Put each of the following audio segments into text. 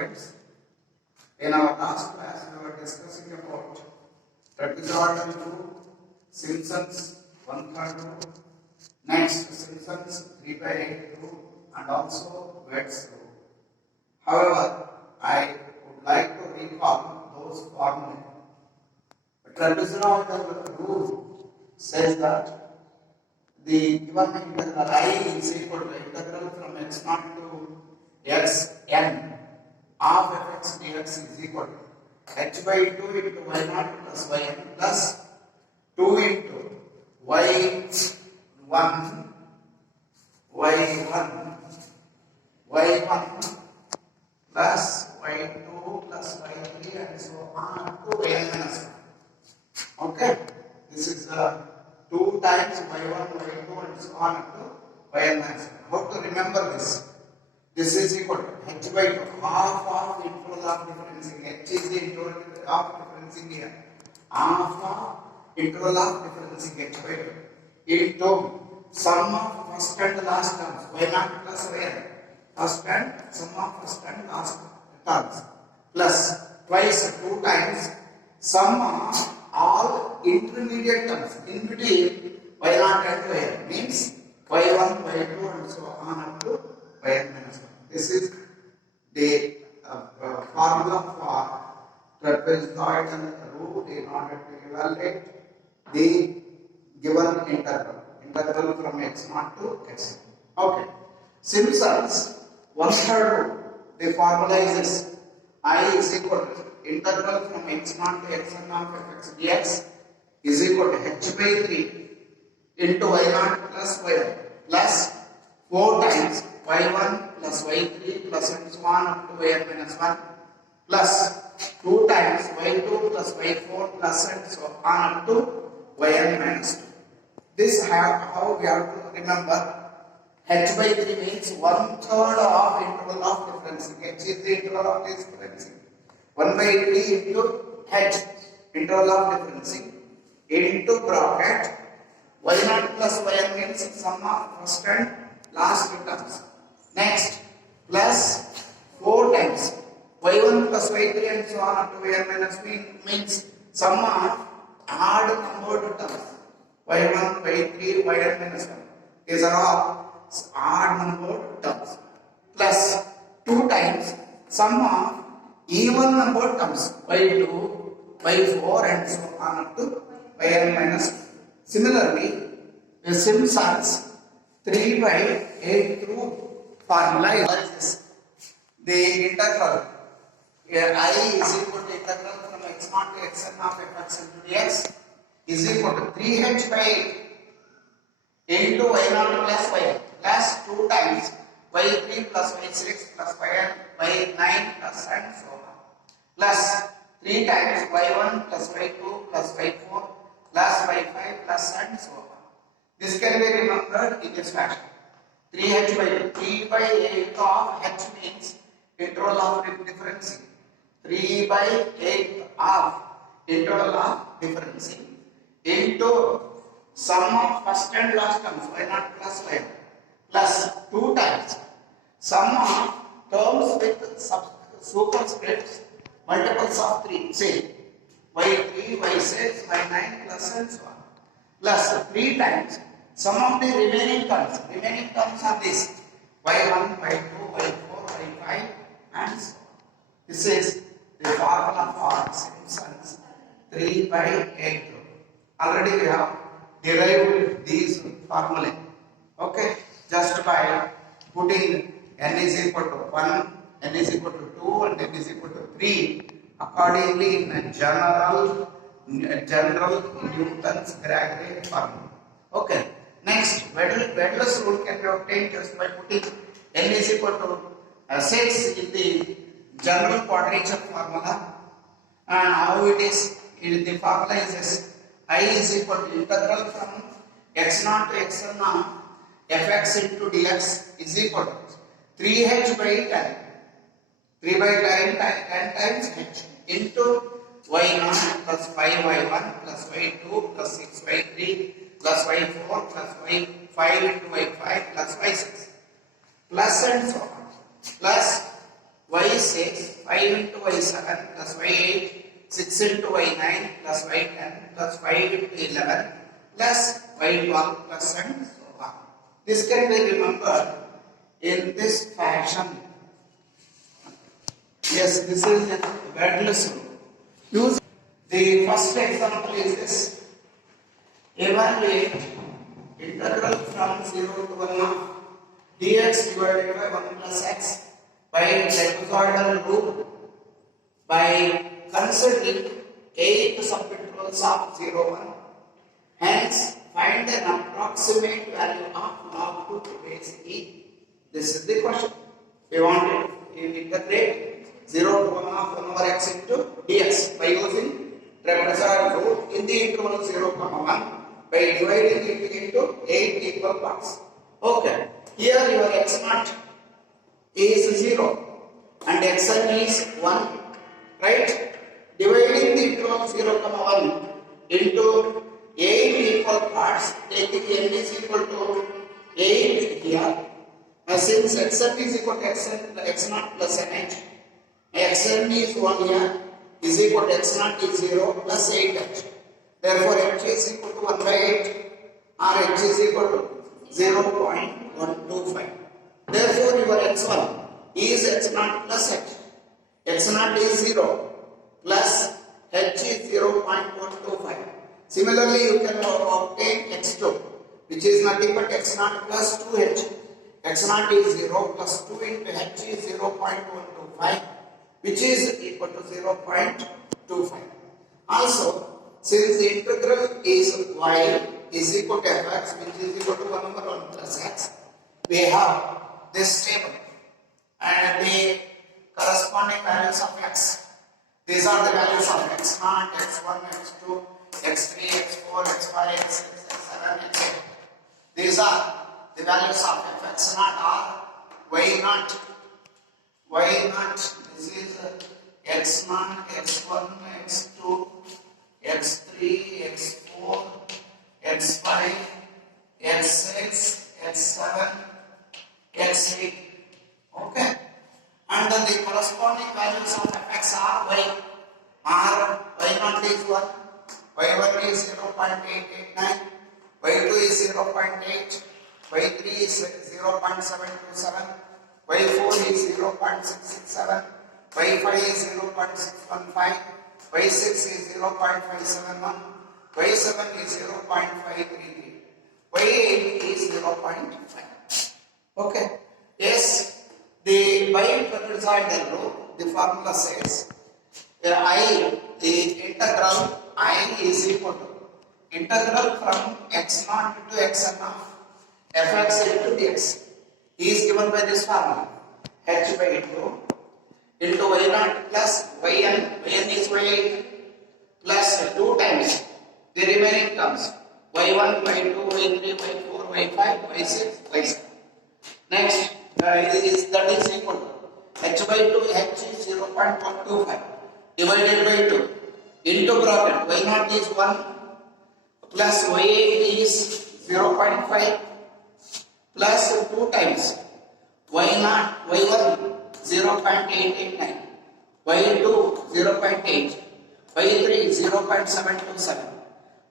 students, in our last class we were discussing about trapezoidal rule, Simpson's 1/3 rule, next Simpson's 3/8 rule, and also Wet's rule. However, I would like to recall those formulae. The trapezoidal rule says that the given integral I is equal to integral from x naught to x n of fx dx is equal to h by 2 into y naught plus yn plus 2 into y1 plus y2 plus y3 and so on up to yn minus 1. Okay, this is the 2 times y1, y2 and so on up to yn minus 1. How to remember this? This is equal to h by 2, half of integral of differencing. H is the integral of differencing here. Half of integral of differencing h by 2 into sum of first and last terms, y0 plus yn. First and sum of first and last terms plus twice 2 times sum of all intermediate terms in between y0 and yn, means y1, y2 and so on up to yn minus 1. This is the formula for trapezoidal rule in order to evaluate the given integral from x0 to x. Okay. Simpson's 1/3 rule, the formula is this: I is equal to integral from x0 to xn of fx dx is equal to h by 3 into y0 plus yn plus 4 times y1 plus y3 plus and so on up to yn minus 1 plus 2 times y2 plus y4 plus and so on up to yn minus 2. This how we have to remember. H by 3 means 1/3 of integral of differencing. H is the integral of differencing. 1 by 3 into h, integral of differencing, into bracket y0 plus yn means sum of first and last terms. Next, plus 4 times y1 plus y3 and so on up to yn minus 1 means sum of odd numbered terms. y1, y3, yn minus 1. These are all odd numbered terms. Plus 2 times sum of even numbered terms, y2, y4 and so on up to yn minus 1. Similarly, the Simpson's 3/8 rule formula is the integral I is equal to integral from x0 to xn of fx into dx is equal to 3h by 8 into y0 plus yn plus 2 times y3 plus y6 plus y9 plus and so on plus 3 times y1 plus y2 plus y4 plus y5 plus and so on. This can be remembered in this fashion. 3h by 3 by 8 of h means integral of differencing. 3 by 8 of integral of differencing into sum of first and last terms y0 plus yn plus 2 times sum of terms with superscripts multiples of 3, say y3, y6, y9 plus and so on, plus 3 times sum of the remaining terms. Remaining terms are this: y1, y2, y4, y5 and so on. This is the formula for Simpson's 3/8 rule. Already we have derived these formulae. Okay, just by putting n is equal to 1, n is equal to 2 and n is equal to 3 accordingly in a general Newton's Gregory formula. Okay, next Wedler's rule can be obtained just by putting n is equal to 6 in the general quadrature formula. And how it is? The formula is this: I is equal to integral from x0 to xn of fx into dx is equal to 3h by 10. 3 by 10 times h into y0 plus 5y1 plus y2 plus 6y3 plus y4 plus y5 into y5 plus y6 plus and so on plus y6 5 into y7 plus y8 6 into y9 plus y10 plus y into 11 plus y12 plus and so on. This can be remembered in this fashion. Yes, this is a Wedless rule. Use the first example is this. Evaluate integral from 0 to 1 of dx divided by 1 plus x by trapezoidal rule by considering 8 subintervals of 0, 1. Hence, find an approximate value of log 2 to base e. This is the question. We want to integrate 0 to 1 of 1 over x into dx by using trapezoidal rule in the interval 0, 1 by dividing it into 8 equal parts. Okay, here your x naught is 0 and xn is 1, right? Dividing the interval 0, 1 into 8 equal parts, taking n is equal to 8 here. Since xn is equal to x naught plus nh, xn is 1 here is equal to x naught is 0 plus 8h. Therefore, h is equal to 1 by 8 or h is equal to 0.125. Therefore, your x1 is x naught plus h. X naught is 0 plus h is 0.125. Similarly, you can obtain x2, which is nothing but x naught plus 2h. X naught is 0 plus 2 into h is 0.125, which is equal to 0.25. Also, since the integral is y is equal to fx, which is equal to 1 over 1 plus x, we have this table and the corresponding values of x. These are the values of x0, x1, x2, x3, x4, x5, x6, x7, x8. These are the values of fx0 or y0. Y0, this is x0, x1, x2, x3, x4, x5, x6, x7, x8. Okay. And then the corresponding values of fx are y. Y0 is 1, y1 is 0.889, y2 is 0.8, y3 is 0.727, y4 is 0.667, y5 is 0.615, y6 is 0.571, y7 is 0.533, y8 is 0.5. Okay. Yes, the by trapezoidal rule, the formula says the integral I is equal to integral from x0 to xn of fx into dx is given by this formula h by 2 into y0 plus yn, yn is y8 plus 2 times the remaining terms y1, y2, y3, y4, y5, y6, y7. Next, that is equal to h by 2, h is 0.125 divided by 2 into bracket y0 is 1 plus y8 is 0.5 plus 2 times y0, y1 0.889, y2 0.8, y3 0.727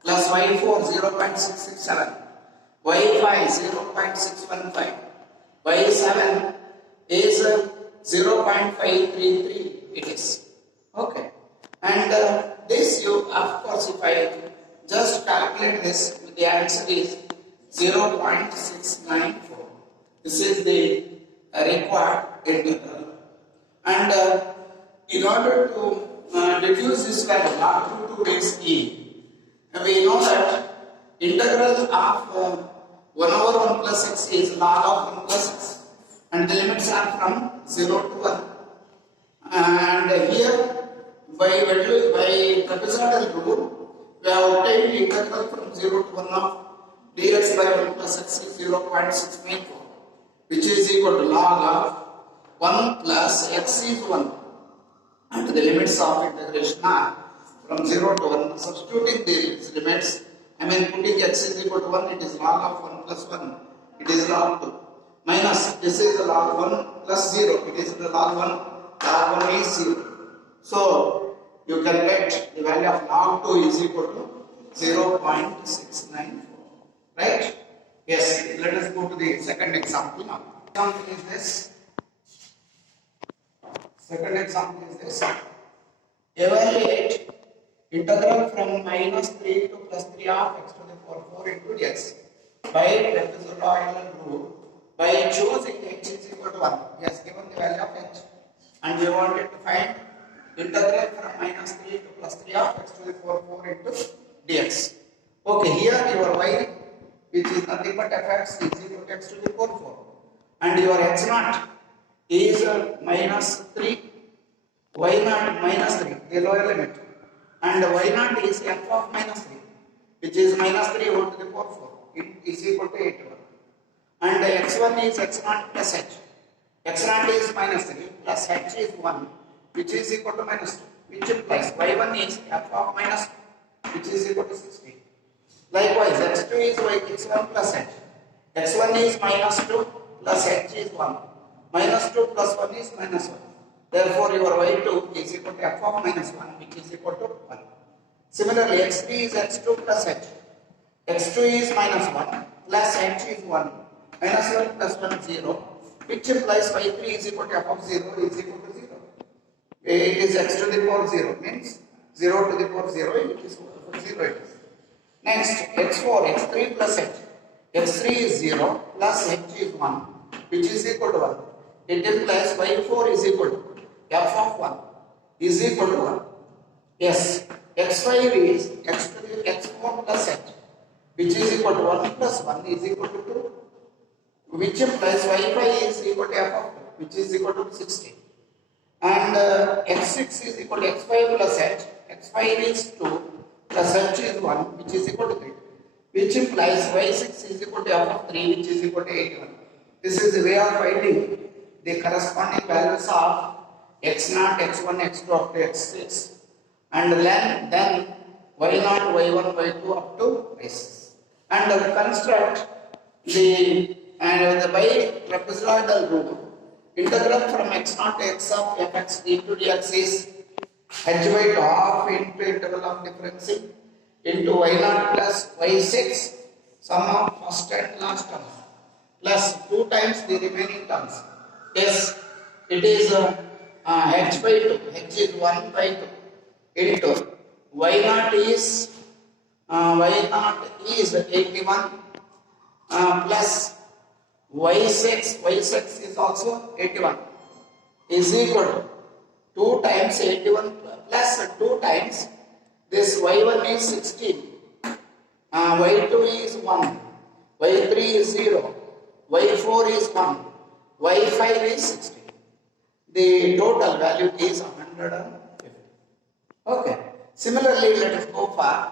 plus y4 0.667, y5 0.615, y7 is 0.533 it is. Okay. And this you, of course, if I just calculate this, the answer is 0.694. This is the required integral. And in order to reduce this value log 2 to base e, we know that integral of 1 over 1 plus x is log of 1 plus x, and the limits are from 0 to 1. And here by trapezoidal rule, we have obtained integral from 0 to 1 of dx by 1 plus x is 0.694, which is equal to log of 1 plus x is 1, and the limits of integration are from 0 to 1. Substituting these limits, putting x is equal to 1, it is log of 1 plus 1, it is log 2. Minus, this is the log 1 plus 0, it is the log 1 log 1 is 0. So you can get the value of log 2 is equal to 0.694. Right? Yes, let us go to the second example now. Example is this. Second example is this. Evaluate integral from minus 3 to plus 3 of x to the power 4 into dx by trapezoidal rule by choosing h is equal to 1. He has given the value of h and we wanted to find integral from minus 3 to plus 3 of x to the power 4 into dx. Okay, here your y, which is nothing but fx, is equal to x to the power 4, and your x naught is minus 3, y naught minus 3, the lower limit, and y naught is f of minus 3, which is minus 3 whole to the power 4, it is equal to 81, and x1 is x naught plus h, x naught is minus 3 plus h is 1, which is equal to minus 2, which implies y1 is f of minus 2, which is equal to 16. Likewise, x2 is x1 plus h, x1 is minus 2 plus h is 1, minus 2 plus 1 is minus 1. Therefore, your y2 is equal to f of minus 1, which is equal to 1. Similarly, x3 is x2 plus h, x2 is minus 1 plus h is 1, minus 1 plus 1 0, which implies y3 is equal to f of 0 is equal to 0. It is x to the power 0, means 0 to the power 0, it is 0 it is. Next, x4, x3 plus h, x3 is 0 plus h is 1, which is equal to 1. It implies y4 is equal to f of 1 is equal to 1. Yes, x5 is x to the x4 plus h, which is equal to 1 plus 1 is equal to 2, which implies y5 is equal to f of 2, which is equal to 16. And x6 is equal to x5 plus h, x5 is 2 plus h is 1, which is equal to 3, which implies y6 is equal to f of 3, which is equal to 81. This is the way of finding the corresponding values of x0, x1, x2 up to x6, and then y0, y1, y2 up to y6. And construct the by trapezoidal rule, integral from x0 to x of fx into dx is h by 2 half into interval of differencing into y0 plus y6, sum of first and last terms, plus 2 times the remaining terms. Yes, it is h by 2, h is 1 by 2 into y0 is 81 plus y6 is also 81 is equal to 2 times 81 plus 2 times this y1 is 16, y2 is 1, y3 is 0, y4 is 1, y5 is 16. The total value is 150. Okay. Similarly, let us go for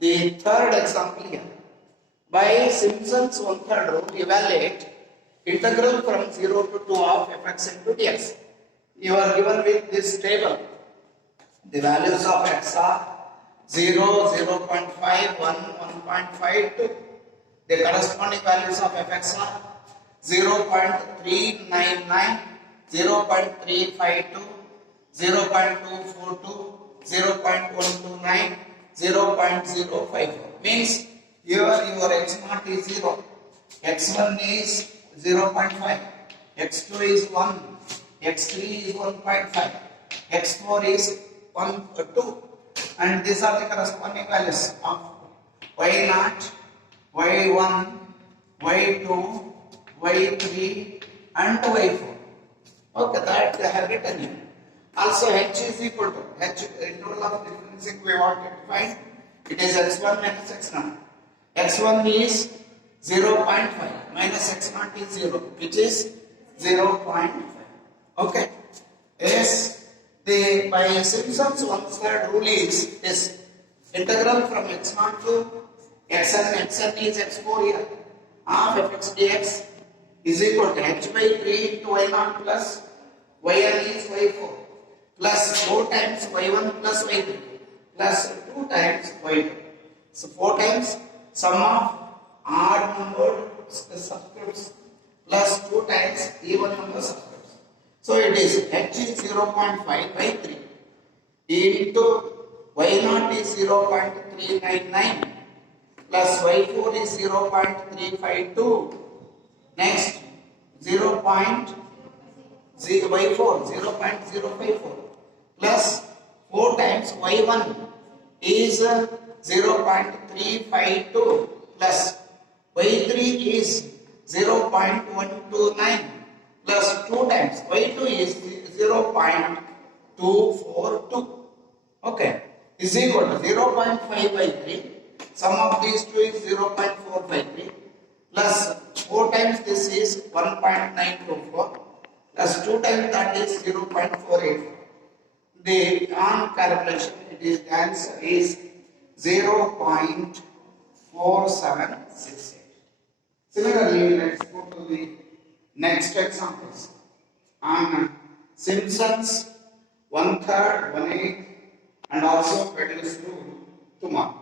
the third example here. By Simpson's one-third rule, evaluate integral from 0 to 2 of fx into dx. You are given with this table. The values of x are 0, 0.5, 1, 1.52. The corresponding values of fx are 0.399, 0.352, 0.242, 0.129, 0.054. Means here your x0 is 0, x1 is 0.5, x2 is 1, x3 is 1.5, x4 is 2, and these are the corresponding values of y0, y1, y2, y3 and y4. Okay, that I have written here. Also h is equal to h interval of differencing we wanted to find. It is x1 minus x0. x1 is 0.5 minus x0 is 0, which is 0.5. Okay. Yes, the by Simpson's one-third rule is this integral from x0 to xn is x4 here of fx dx is equal to h by 3 into y0 plus yn is y4 plus 4 times y1 plus y3 plus 2 times y2. So 4 times sum of odd numbered subscripts plus 2 times even number subscripts. So it is h is 0.5 by 3 into y naught is 0.399 plus y4 is 0.352. Next 0.0y4 0.054 plus 4 times y1 is 0.352 plus y3 is 0.129 plus 2 times y2 is 0.242. Okay, is equal to 0.5 by 3. Sum of these two is 0.453 plus 4 times this is 1.924 plus 2 times that is 0.484. The on calculation it is the answer is 0.4768. Similarly, let's go to the next examples. On Simpsons 1/3, 1/8 and also reduced to 2 mark.